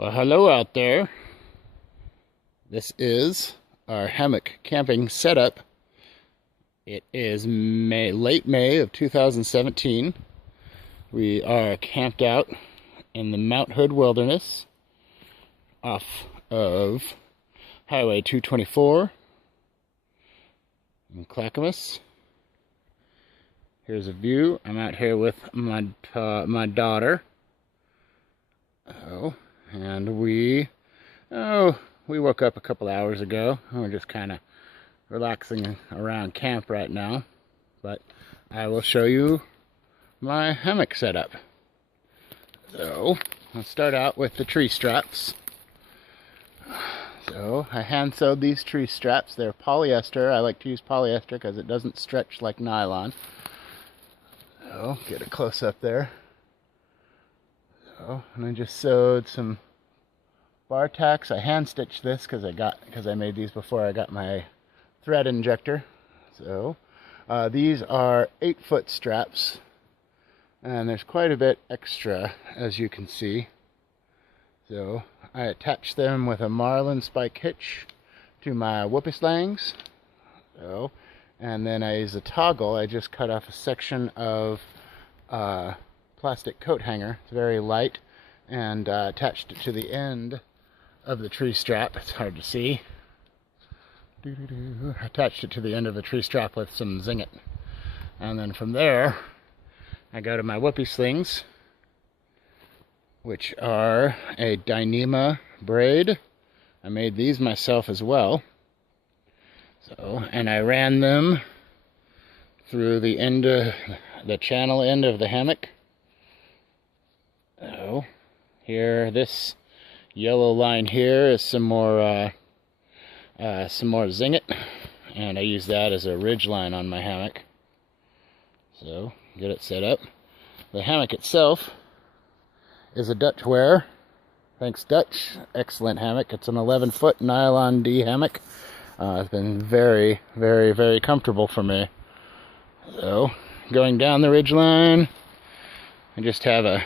Well, hello out there. This is our hammock camping setup. It is late May of 2017. We are camped out in the Mount Hood Wilderness off of Highway 224 in Clackamas. Here's a view. I'm out here with my daughter. And we woke up a couple hours ago. We're just kind of relaxing around camp right now. But I will show you my hammock setup. So, I'll start out with the tree straps. So, I hand sewed these tree straps. They're polyester. I like to use polyester because it doesn't stretch like nylon. So, get a close up there. And I just sewed some bar tacks. I hand stitched this because I made these before I got my thread injector. So these are 8-foot straps, and there's quite a bit extra, as you can see. So I attached them with a marlin spike hitch to my whoopee slangs. And then I use a toggle. I just cut off a section of plastic coat hanger. It's very light, and attached it to the end of the tree strap. It's hard to see. Attached it to the end of the tree strap with some zinget. And then from there, I go to my whoopee slings, which are a Dyneema braid. I made these myself as well. And I ran them through the end of the channel end of the hammock. Here, this yellow line here is some more zinget, and I use that as a ridge line on my hammock. So, get it set up. The hammock itself is a Dutch wear. Thanks, Dutch. Excellent hammock. It's an 11-foot nylon D hammock. It's been very, very, very comfortable for me. So, going down the ridge line, I just have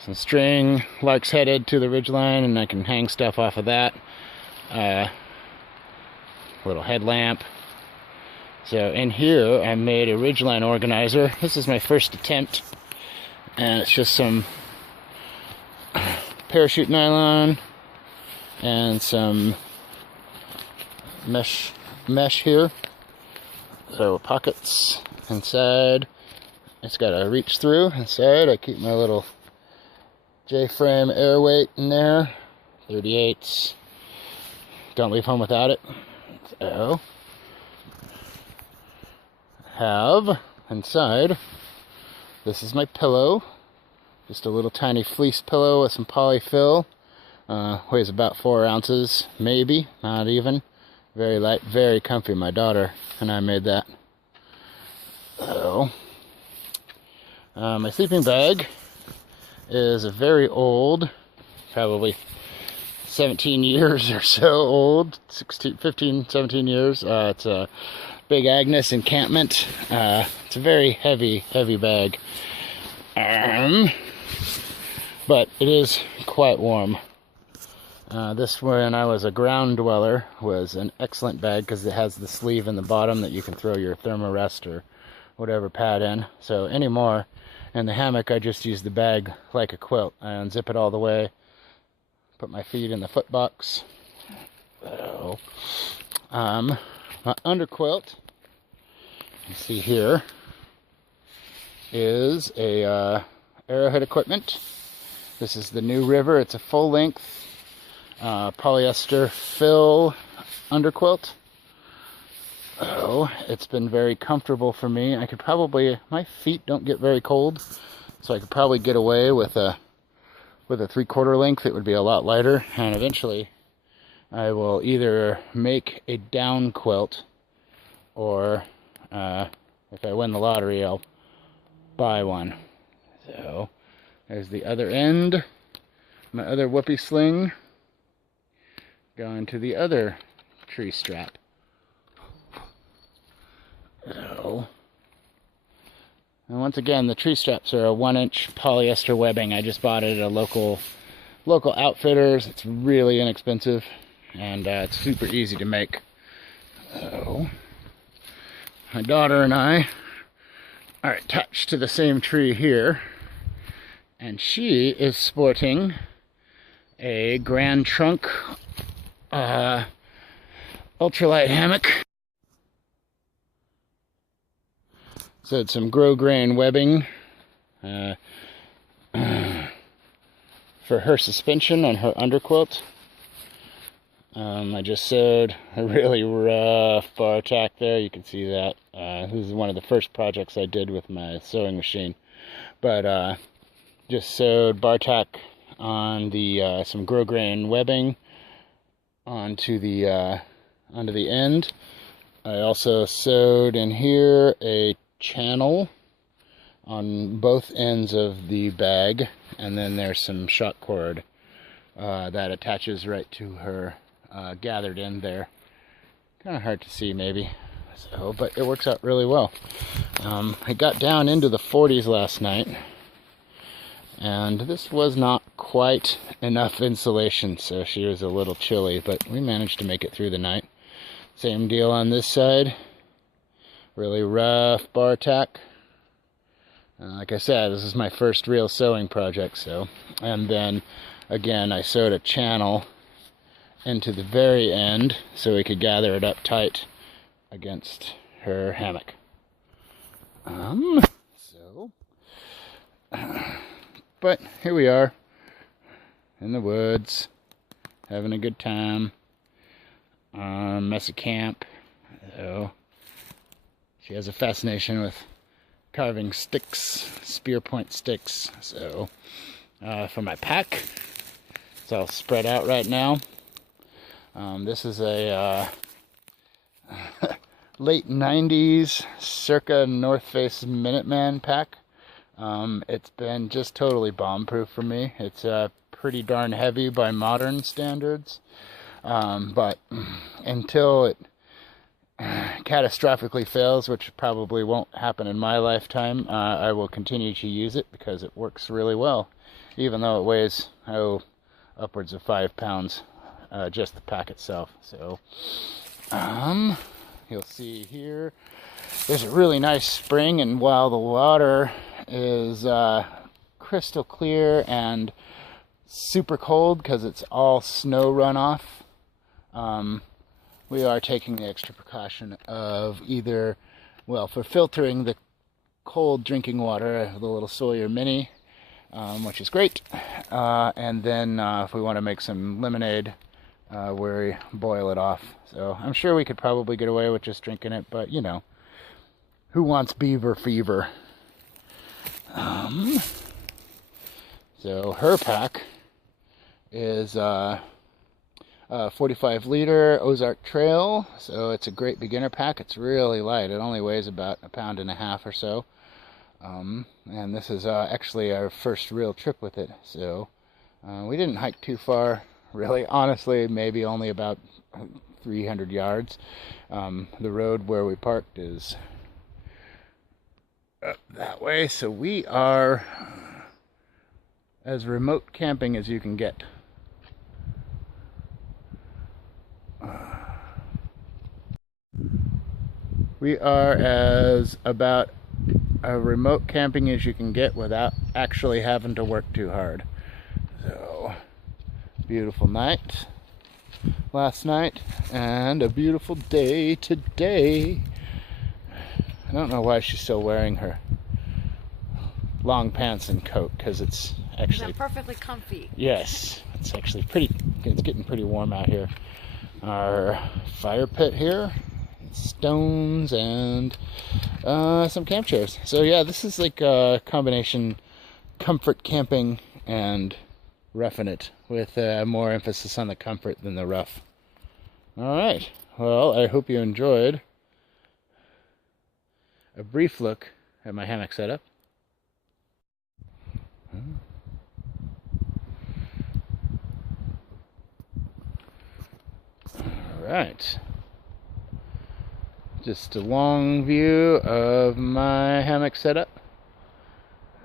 some string larks headed to the ridge line, and I can hang stuff off of that. Little headlamp. So in here I made a ridgeline organizer. This is my first attempt, and it's just some parachute nylon and some mesh here. So pockets inside. It's got a reach through inside. I keep my little J-frame air weight in there, 38s. Don't leave home without it. So, have inside, this is my pillow. Just a little tiny fleece pillow with some polyfill. Weighs about 4 ounces, maybe, not even. Very light, very comfy. My daughter and I made that. So, my sleeping bag is a very old, probably 17 years or so old, 15, 17 years. It's a Big Agnes encampment. It's a very heavy bag. But it is quite warm. This, when I was a ground dweller, was an excellent bag because it has the sleeve in the bottom that you can throw your thermarest or whatever pad in. So anymore, in the hammock, I just use the bag like a quilt. I unzip it all the way, put my feet in the foot box. My underquilt, you see here, is a Arrowhead equipment. This is the New River. It's a full-length polyester fill underquilt. It's been very comfortable for me. My feet don't get very cold, so I could probably get away with a 3/4 length. It would be a lot lighter, and eventually I will either make a down quilt, or if I win the lottery, I'll buy one. So there's the other end, my other whoopee sling, going to the other tree strap. And once again, the tree straps are a 1-inch polyester webbing. I just bought it at a local local outfitters. It's really inexpensive, and it's super easy to make. So, my daughter and I are attached to the same tree here, and she is sporting a Grand Trunk ultralight hammock. So it's some grosgrain webbing for her suspension on her underquilt. I just sewed a really rough bar tack there. You can see that. This is one of the first projects I did with my sewing machine. But just sewed bar tack on the some grosgrain webbing onto the end. I also sewed in here a channel on both ends of the bag, and then there's some shot cord that attaches right to her gathered end there. Kind of hard to see maybe, so, but it works out really well. I got down into the 40s last night, and this was not quite enough insulation, so she was a little chilly, but we managed to make it through the night. Same deal on this side. Really rough bar tack. Like I said, this is my first real sewing project, so. And then, again, I sewed a channel into the very end so we could gather it up tight against her hammock. But here we are in the woods, having a good time. Messy camp. So she has a fascination with carving sticks, spear point sticks. So for my pack, it's all spread out right now. This is a late 90s circa North Face Minuteman pack. It's been just totally bomb-proof for me. It's pretty darn heavy by modern standards, but until it catastrophically fails, which probably won't happen in my lifetime, I will continue to use it because it works really well, even though it weighs upwards of 5 pounds, just the pack itself. So you'll see here there's a really nice spring, and while the water is crystal clear and super cold because it's all snow runoff, we are taking the extra precaution of either, well, for filtering the cold drinking water, the little Sawyer Mini, which is great, and then if we want to make some lemonade, we boil it off. So I'm sure we could probably get away with just drinking it, but you know, who wants beaver fever? So her pack is 45 liter Ozark Trail, so it's a great beginner pack. It's really light. It only weighs about 1.5 pounds or so. And this is actually our first real trip with it, so we didn't hike too far, really. Honestly, maybe only about 300 yards. The road where we parked is up that way, so we are as remote camping as you can get. We are as about remote camping as you can get without actually having to work too hard. So, beautiful night last night, and a beautiful day today. I don't know why she's still wearing her long pants and coat, because it's actually perfectly comfy. Yes, it's actually it's getting pretty warm out here. Our fire pit here, stones, and some camp chairs. So yeah, this is like a combination comfort camping and roughing it, with more emphasis on the comfort than the rough. Alright, well, I hope you enjoyed a brief look at my hammock setup. Alright, just a long view of my hammock setup.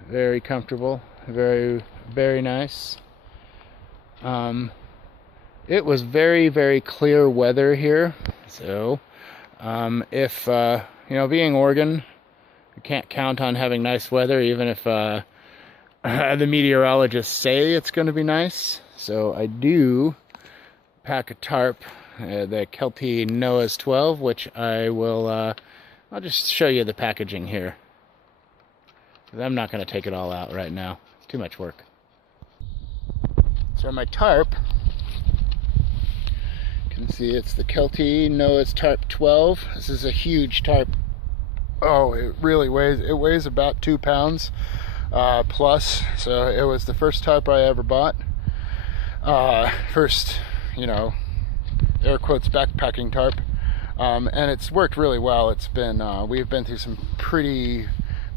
Very comfortable, very, very nice. It was very, very clear weather here. So if you know, being Oregon, you can't count on having nice weather, even if the meteorologists say it's going to be nice. So I do pack a tarp, the Kelty Noah's 12, which I will, I'll just show you the packaging here. I'm not going to take it all out right now. It's too much work. So my tarp, you can see it's the Kelty Noah's Tarp 12. This is a huge tarp. Oh, it really weighs, it weighs about 2 pounds plus. So it was the first tarp I ever bought. First, you know, air quotes backpacking tarp. And it's worked really well. It's been, we've been through some pretty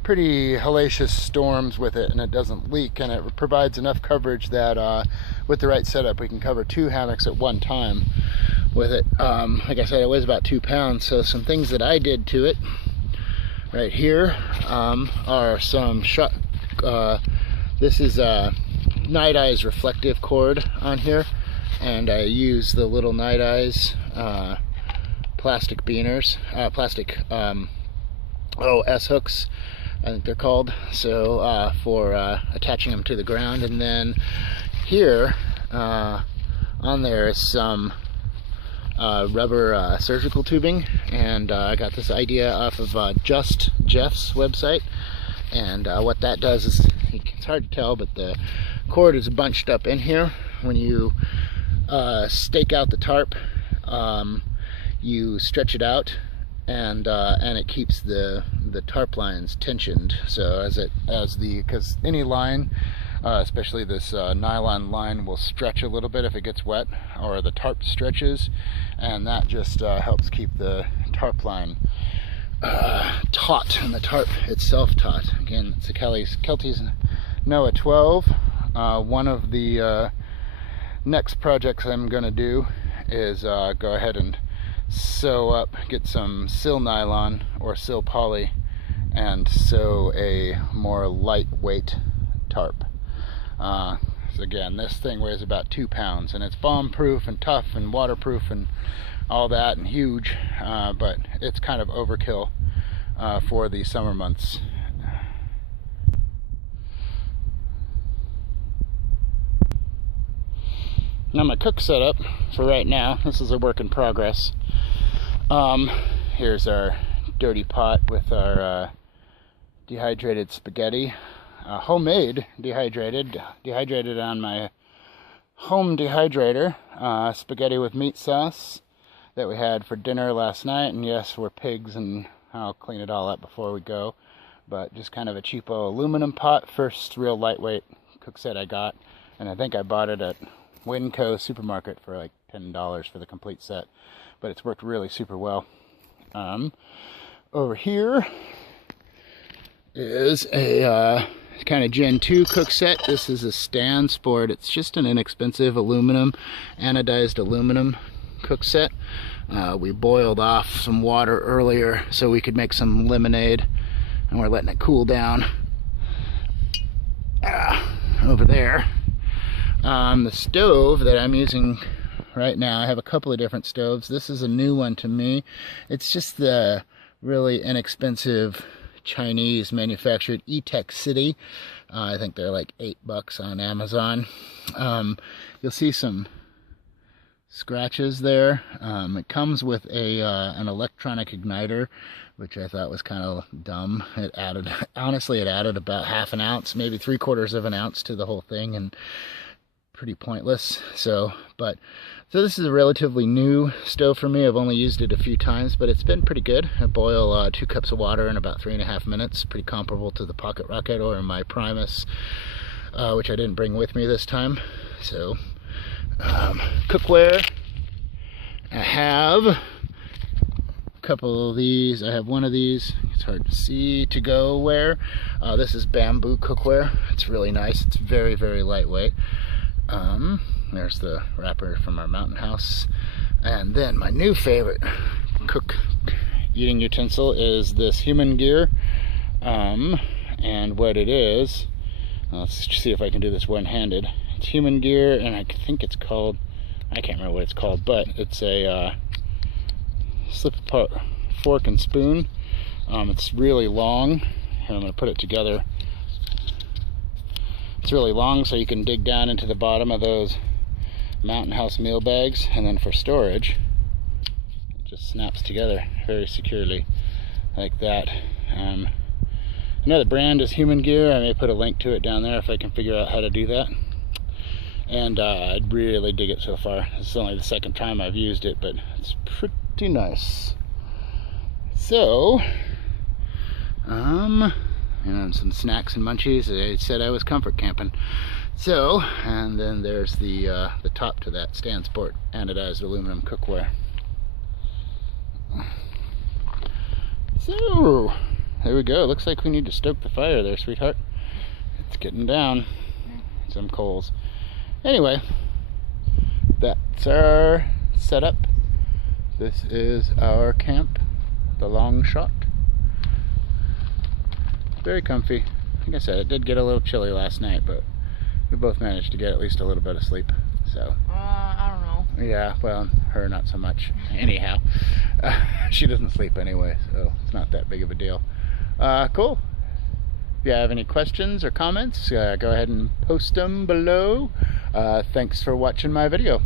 hellacious storms with it, and it doesn't leak, and it provides enough coverage that with the right setup we can cover 2 hammocks at one time with it. Like I said, it weighs about 2 pounds. So some things that I did to it right here are some shot, this is Night Eyes reflective cord on here, and I use the little Night Eyes plastic beaners, plastic S-hooks, I think they're called, so for attaching them to the ground. And then here on there is some rubber surgical tubing, and I got this idea off of Just Jeff's website. And what that does is, it's hard to tell, but the cord is bunched up in here. When you stake out the tarp, you stretch it out, and it keeps the tarp lines tensioned. So because any line, especially this nylon line, will stretch a little bit if it gets wet, or the tarp stretches, and that just helps keep the tarp line taut, and the tarp itself taut. Again, it's a Kelty's Noah 12. One of the next projects I'm going to do is go ahead and sew up, get some sil nylon or sil poly, and sew a more lightweight tarp. So again, this thing weighs about 2 pounds, and it's bomb proof and tough and waterproof and all that, and huge, but it's kind of overkill for the summer months. Now my cook setup for right now, this is a work in progress. Here's our dirty pot with our dehydrated spaghetti, homemade dehydrated on my home dehydrator, spaghetti with meat sauce that we had for dinner last night. And yes, we're pigs, and I'll clean it all up before we go, but just kind of a cheapo aluminum pot, first real lightweight cook set I got, and I think I bought it at Winco supermarket for like $10 for the complete set, but it's worked really super well. Over here is a kind of Gen 2 cook set. This is a Stan Sport. It's just an inexpensive aluminum, anodized aluminum cook set. We boiled off some water earlier so we could make some lemonade, and we're letting it cool down over there. The stove that I'm using right now, I have a couple of different stoves. This is a new one to me. It's just the really inexpensive Chinese manufactured E-Tech City. I think they're like $8 on Amazon. You'll see some scratches there. It comes with an electronic igniter, which I thought was kind of dumb. Honestly, it added about half an ounce, maybe 3/4 of an ounce to the whole thing, and pretty pointless. So this is a relatively new stove for me. I've only used it a few times, but it's been pretty good. I boil 2 cups of water in about 3.5 minutes, pretty comparable to the Pocket Rocket or my Primus, which I didn't bring with me this time. So cookware, I have a couple of these. I have one of these, it's hard to see, to-go ware. This is bamboo cookware. It's really nice. It's very, very lightweight. There's the wrapper from our mountain house. And then my new favorite eating utensil is this human gear. And what it is, Let's see if I can do this one-handed. It's human gear, and I think it's called, I can't remember what it's called, but it's a slip apart fork and spoon. It's really long. Here, I'm going to put it together. It's really long, so you can dig down into the bottom of those Mountain House meal bags, and then for storage, it just snaps together very securely like that. I know the brand is Human Gear. I may put a link to it down there if I can figure out how to do that. And I really dig it so far. This is only the second time I've used it, but it's pretty nice. So, and some snacks and munchies. I said I was comfort camping. So, and then there's the top to that Stansport anodized aluminum cookware. So, there we go. Looks like we need to stoke the fire there, sweetheart. It's getting down. Some coals. Anyway, that's our setup. This is our camp, the long shot. Very comfy. Like I said, it did get a little chilly last night, but we both managed to get at least a little bit of sleep. So. I don't know. Yeah, well, her not so much. Anyhow, she doesn't sleep anyway, so it's not that big of a deal. Cool. If you have any questions or comments, go ahead and post them below. Thanks for watching my video.